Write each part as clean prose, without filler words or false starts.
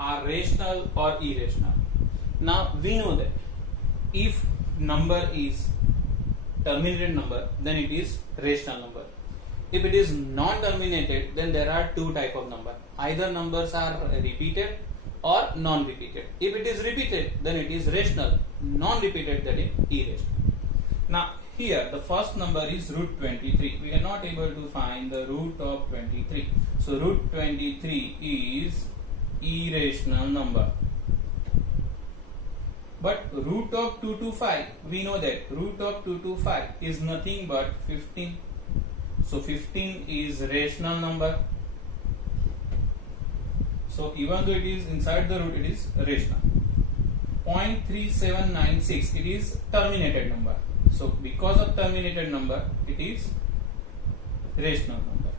are rational or irrational. Now we know that if number is terminated number, then it is rational number. If it is non-terminated, then there are two type of number. Either numbers are repeated or non-repeated. If it is repeated, then it is rational. Non-repeated, that is irrational. Now here the first number is root 23. We are not able to find the root of 23. So root 23 is irrational number. But root of 225, we know that root of 225 is nothing but 15. So 15 is rational number. So even though it is inside the root, it is rational. 0.3796, it is terminated number. So because of terminated number, it is rational number.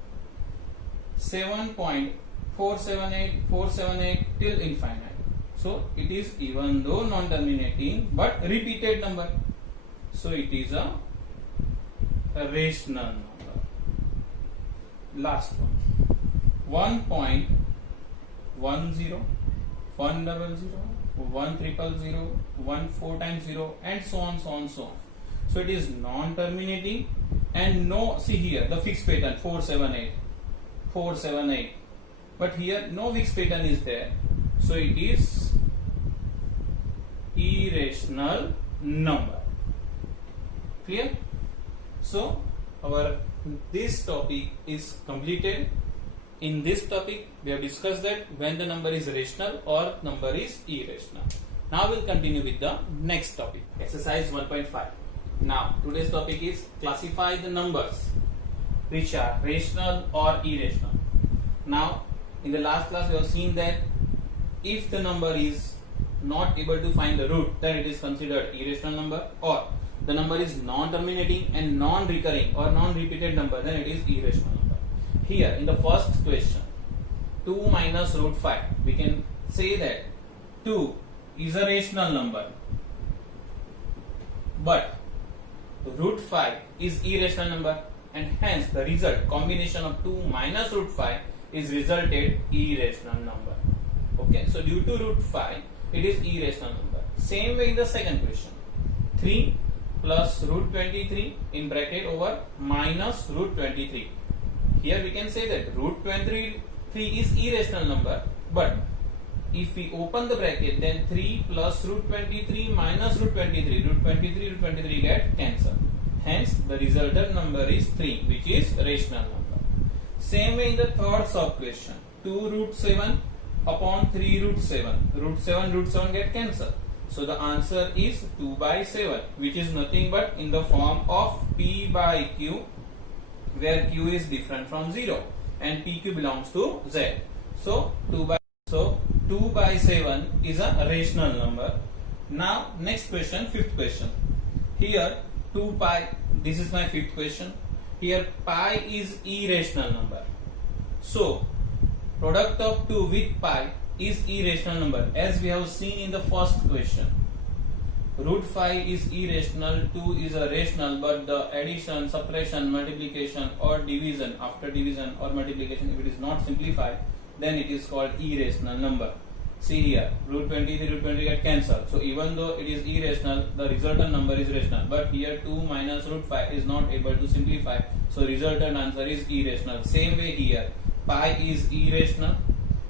7.478478 till infinite. So it is even though non-terminating but repeated number. So it is a rational number. Last one. 1.10, 100, 1,000, 1 4 times 0, and so on. So it is non-terminating and no, see here the fixed pattern 478. But here no fixed pattern is there. So it is irrational number. Clear? So our this topic is completed. In this topic we have discussed that when the number is rational or number is irrational. Now we'll continue with the next topic, exercise 1.5. Now today's topic is classify the numbers which are rational or irrational. Now in the last class we have seen that if the number is not able to find the root, then it is considered irrational number, or the number is non-terminating and non-recurring or non-repeated number, then it is irrational number. Here in the first question, 2 minus root 5, we can say that 2 is a rational number, but root 5 is irrational number, and hence the result combination of 2 minus root 5 is resulted irrational number. Okay, so due to root 5 it is irrational number. Same way in the second question, 3 plus root 23 in bracket over minus root 23. Here we can say that root 23 is irrational number, but if we open the bracket, then 3 plus root 23 minus root 23, root 23 get cancelled. Hence the resultant number is 3, which is rational number. Same way in the third sub question, 2 root 7 upon 3 root 7. Root 7 get cancelled. So the answer is 2 by 7, which is nothing but in the form of P by Q, where Q is different from 0 and PQ belongs to Z. So 2 by 7 is a rational number. Now next question, fifth question. Here 2 pi, this is my fifth question. Here pi is irrational number. So product of 2 with pi is irrational number, as we have seen in the first question. Root 5 is irrational, 2 is a rational, but the addition, subtraction, multiplication or division, after division or multiplication, if it is not simplified, then it is called irrational number. See here, root 20 get cancelled. So even though it is irrational, the resultant number is rational. But here 2 minus root 5 is not able to simplify. So resultant answer is irrational. Same way here, pi is irrational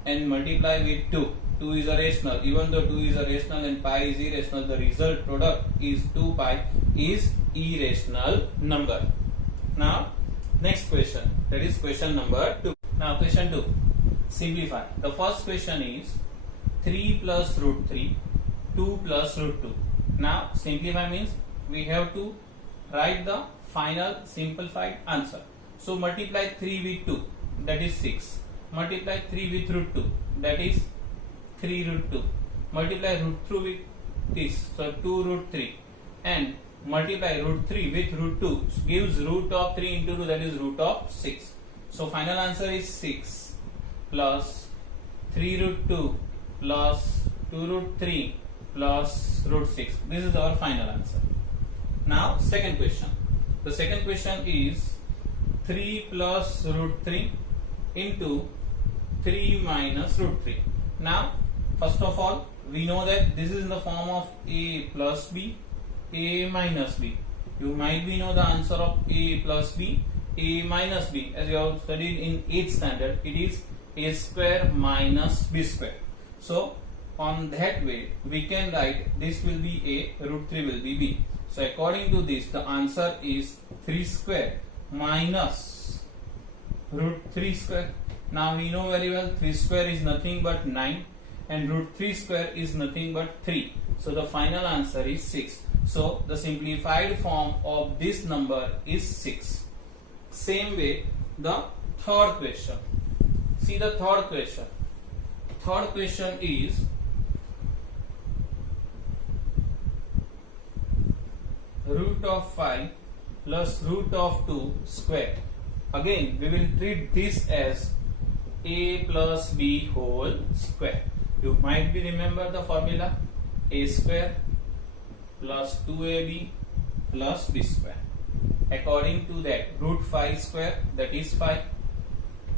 and multiply with 2. 2 is a rational. Even though 2 is a rational and pi is irrational, the result product is 2 pi is irrational number. Now next question, that is question number 2. Now question 2, simplify. The first question is 3 plus root 3, 2 plus root 2. Now simplify means we have to write the final simplified answer. So multiply 3 with 2, that is 6. Multiply 3 with root 2, that is 3 root 2. Multiply root 2 with this, so 2 root 3. And multiply root 3 with root 2 gives root of 3 into 2, that is root of 6. So final answer is 6 plus 3 root 2 plus 2 root 3 plus root 6. This is our final answer. Now second question. The second question is 3 plus root 3 into 3 minus root 3. Now First of all, we know that this is in the form of a plus b, a minus b. You might be know the answer of a plus b, a minus b. As you have studied in 8th standard, it is a square minus b square. So on that way, we can write this will be a, root 3 will be b. So according to this, the answer is 3 square minus root 3 square. Now we know very well 3 square is nothing but 9 and root 3 square is nothing but 3. So the final answer is 6. So the simplified form of this number is 6. Same way, the third question. See the third question. Third question is root of 5 plus root of 2 square. Again, we will treat this as a plus b whole square. You might be remember the formula a square plus 2ab plus b square. According to that, root 5 square, that is 5,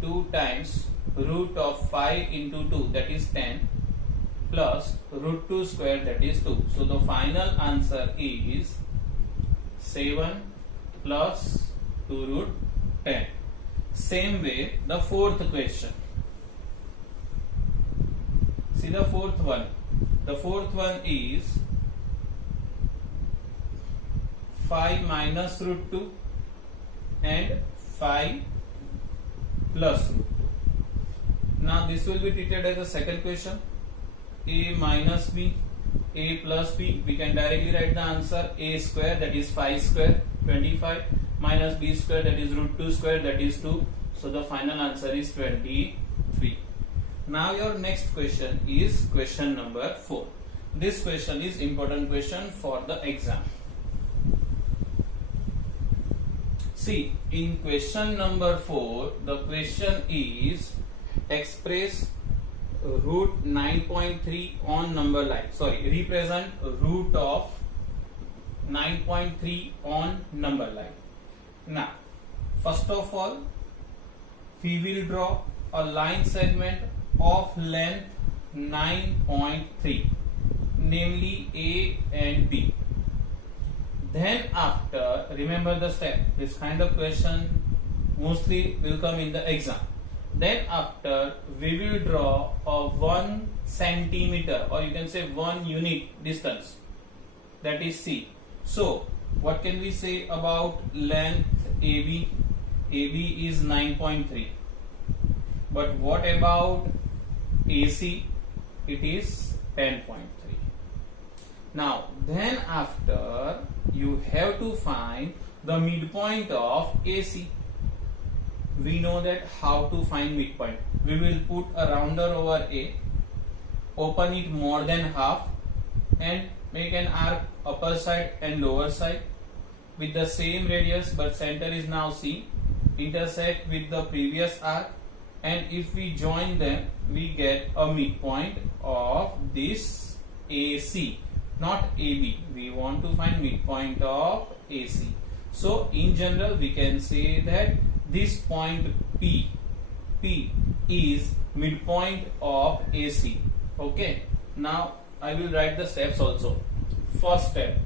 2 times root of 5 into 2, that is 10, plus root 2 square, that is 2. So the final answer is 7 plus 2 root 10. Same way, the fourth question. See the fourth one. The fourth one is 5 minus root 2 and 5 plus root 2. Now this will be treated as a second question. A minus b, a plus b. We can directly write the answer a square, that is 5 square, 25, minus b square, that is root 2 square, that is 2. So the final answer is 23. Now your next question is question number 4. This question is important question for the exam. See, in question number 4, the question is express root 9.3 on number line. Sorry, represent root of 9.3 on number line. Now, first of all, we will draw a line segment of length 9.3, namely A and B. Then after, remember the step, this kind of question mostly will come in the exam. Then after, we will draw a 1 centimeter, or you can say 1 unit distance, that is C. So what can we say about length AB? AB is 9.3. But what about AC? It is 10.3. Now then after, you have to find the midpoint of AC. We know that how to find midpoint. We will put a rounder over A, open it more than half, and make an arc upper side and lower side with the same radius, but center is now C, intersect with the previous arc, and if we join them, we get a midpoint of this AC, not AB. We want to find midpoint of AC. So in general, we can say that this point P is midpoint of AC. Okay. Now I will write the steps also. First step,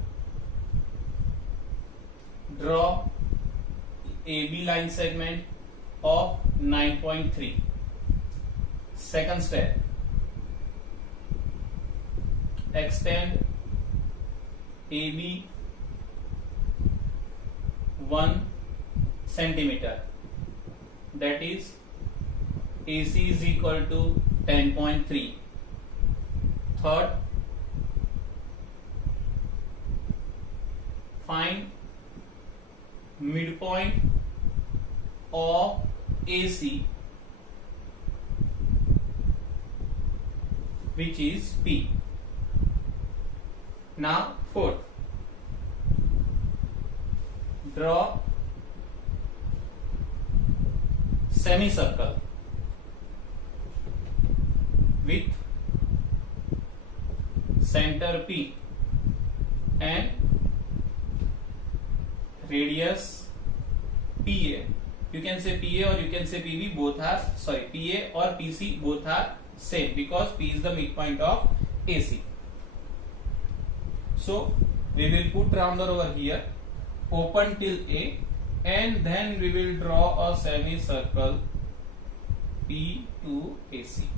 draw AB line segment of 9.3. Second step, extend AB 1 centimeter, that is AC is equal to 10.3. Third, find midpoint of AC, which is P. Now fourth, draw semicircle with center P and radius PA. You can say PA or you can say PB, both are, sorry, PA or PC, both are same because P is the midpoint of AC. So we will put rounder over here, open till A, and then we will draw a semicircle P to AC.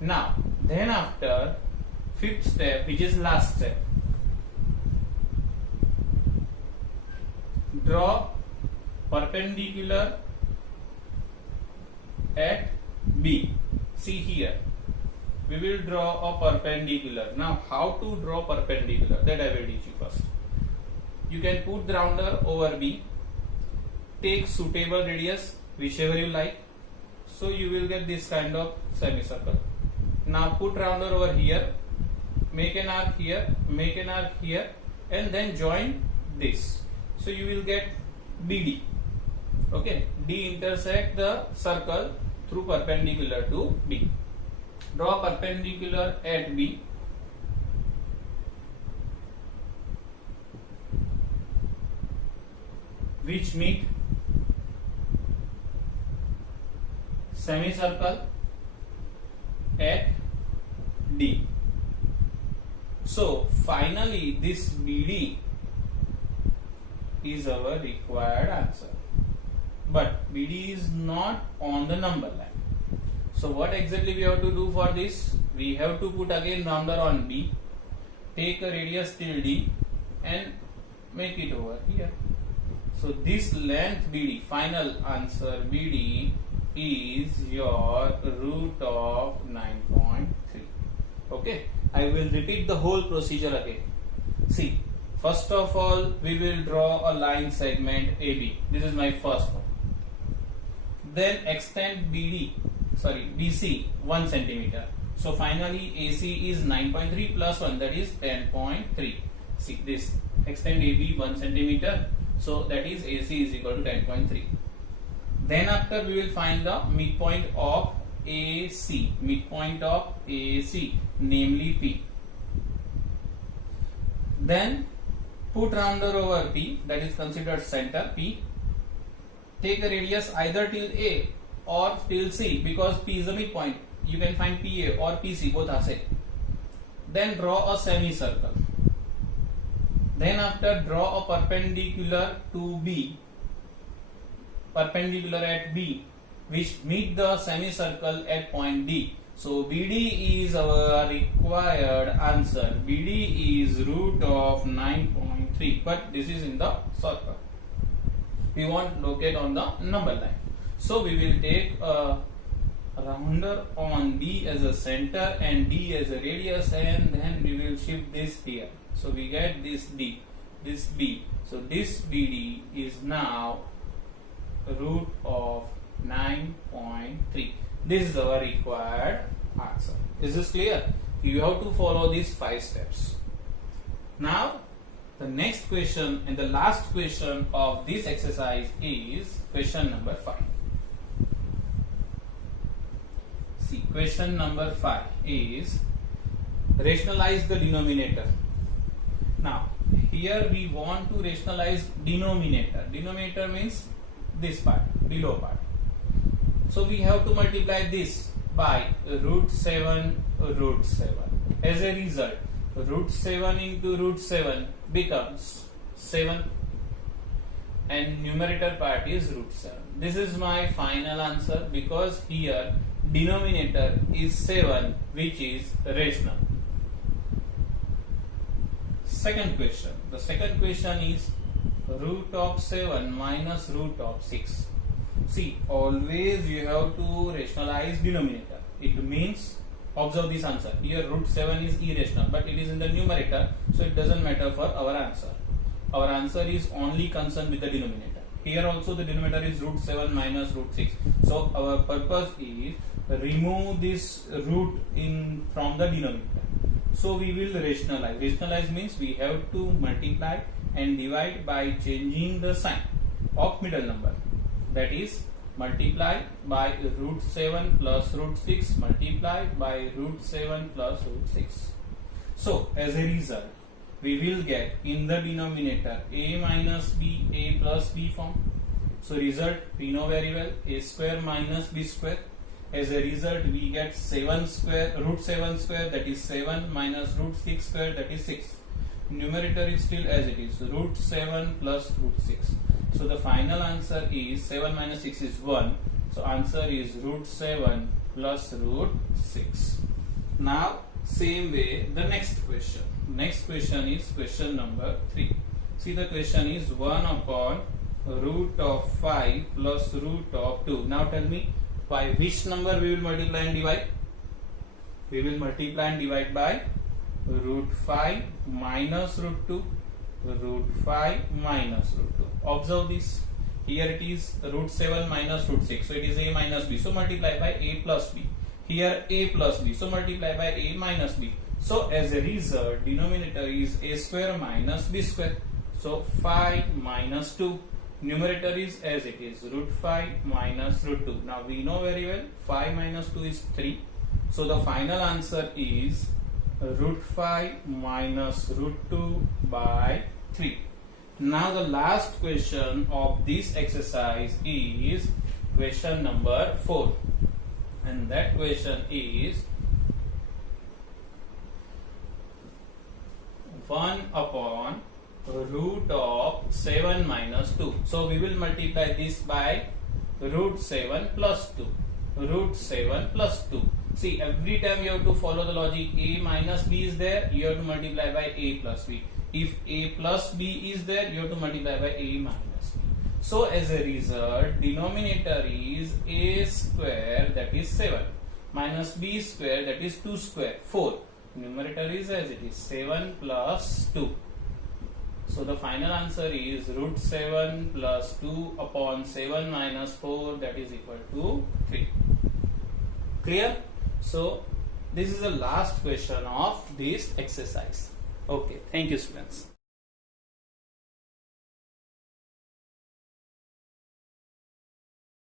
Now, then after fifth step, which is last step, draw perpendicular at B. See here, we will draw a perpendicular. Now, how to draw perpendicular? That I will teach you first. You can put the rounder over B, take suitable radius, whichever you like. So you will get this kind of semicircle. Now put rounder over here, make an arc here, make an arc here, and then join this. So you will get BD. Okay, D intersect the circle through perpendicular to B. Draw perpendicular at B. Which meet semicircle at D. So finally this BD is our required answer. But BD is not on the number line. So what exactly we have to do for this? We have to put again rounder on B, take a radius till D and make it over here. So this length BD, final answer BD, is your root of 9.3. Okay, I will repeat the whole procedure again. See, first of all, we will draw a line segment AB. This is my first one. Then extend BC 1 centimeter. So finally AC is 9.3 plus 1, that is 10.3. See this, extend AB 1 centimeter. So that is AC is equal to 10.3. Then after we will find the midpoint of AC, namely P. Then put rounder over P, that is considered center P. Take a radius either till A or till C because P is the midpoint. You can find PA or PC, both are same. Then draw a semicircle. Then after draw a perpendicular to B, perpendicular at B, which meet the semicircle at point D. So BD is our required answer. BD is root of 9.3, but this is in the circle. We want locate on the number line. So we will take a rounder on B as a center and D as a radius, and then we will shift this here. So we get this D, this B. So this BD is now root of 9.3. This is our required answer. Is this clear? You have to follow these 5 steps. Now the next question and the last question of this exercise is question number 5. See, question number 5 is rationalize the denominator. Now here we want to rationalize denominator. Denominator means this part, below part. So we have to multiply this by root 7. As a result, root 7 into root 7 becomes 7 and numerator part is root 7. This is my final answer because here denominator is 7, which is rational. Second question. The second question is root of 7 minus root of 6. See, always you have to rationalize denominator. It means, observe this answer. Here root 7 is irrational, but it is in the numerator, so it doesn't matter for our answer. Our answer is only concerned with the denominator. Here also the denominator is root 7 minus root 6. So our purpose is remove this root from the denominator. So we will rationalize. Rationalize means we have to multiply and divide by changing the sign of middle number. That is, multiply by root 7 plus root 6 multiplied by root 7 plus root 6. So as a result, we will get in the denominator a minus b, a plus b form. So result we know very well, a square minus b square. as a result we get 7 square, root 7 square, that is 7, minus root 6 square, that is 6. Numerator is still as it is, root 7 plus root 6. So the final answer is 7 minus 6 is 1. So answer is root 7 plus root 6. Now same way the next question. Next question is question number 3. See, the question is 1 upon root of 5 plus root of 2. Now tell me, by which number we will multiply and divide? We will multiply and divide by root 5 minus root 2. Root 5 minus root 2. Observe this. Here it is root 7 minus root 6. So it is a minus b. So multiply by a plus b. Here a plus b. So multiply by a minus b. So as a result, denominator is a square minus b square. So 5 minus 2. Numerator is as it is, root 5 minus root 2. Now we know very well 5 minus 2 is 3. So the final answer is root 5 minus root 2 by 3. Now the last question of this exercise is question number 4. And that question is 1 upon root of 7 minus 2. So we will multiply this by root 7 plus 2. Root 7 plus 2. See, every time you have to follow the logic. A minus b is there, you have to multiply by a plus b. If a plus b is there, you have to multiply by a minus b. So as a result, denominator is a square, that is 7, minus b square, that is 2 square, 4. Numerator is as it is, 7 plus 2. So the final answer is root 7 plus 2 upon 7 minus 4, that is equal to 3. Clear? So this is the last question of this exercise. Okay, thank you students.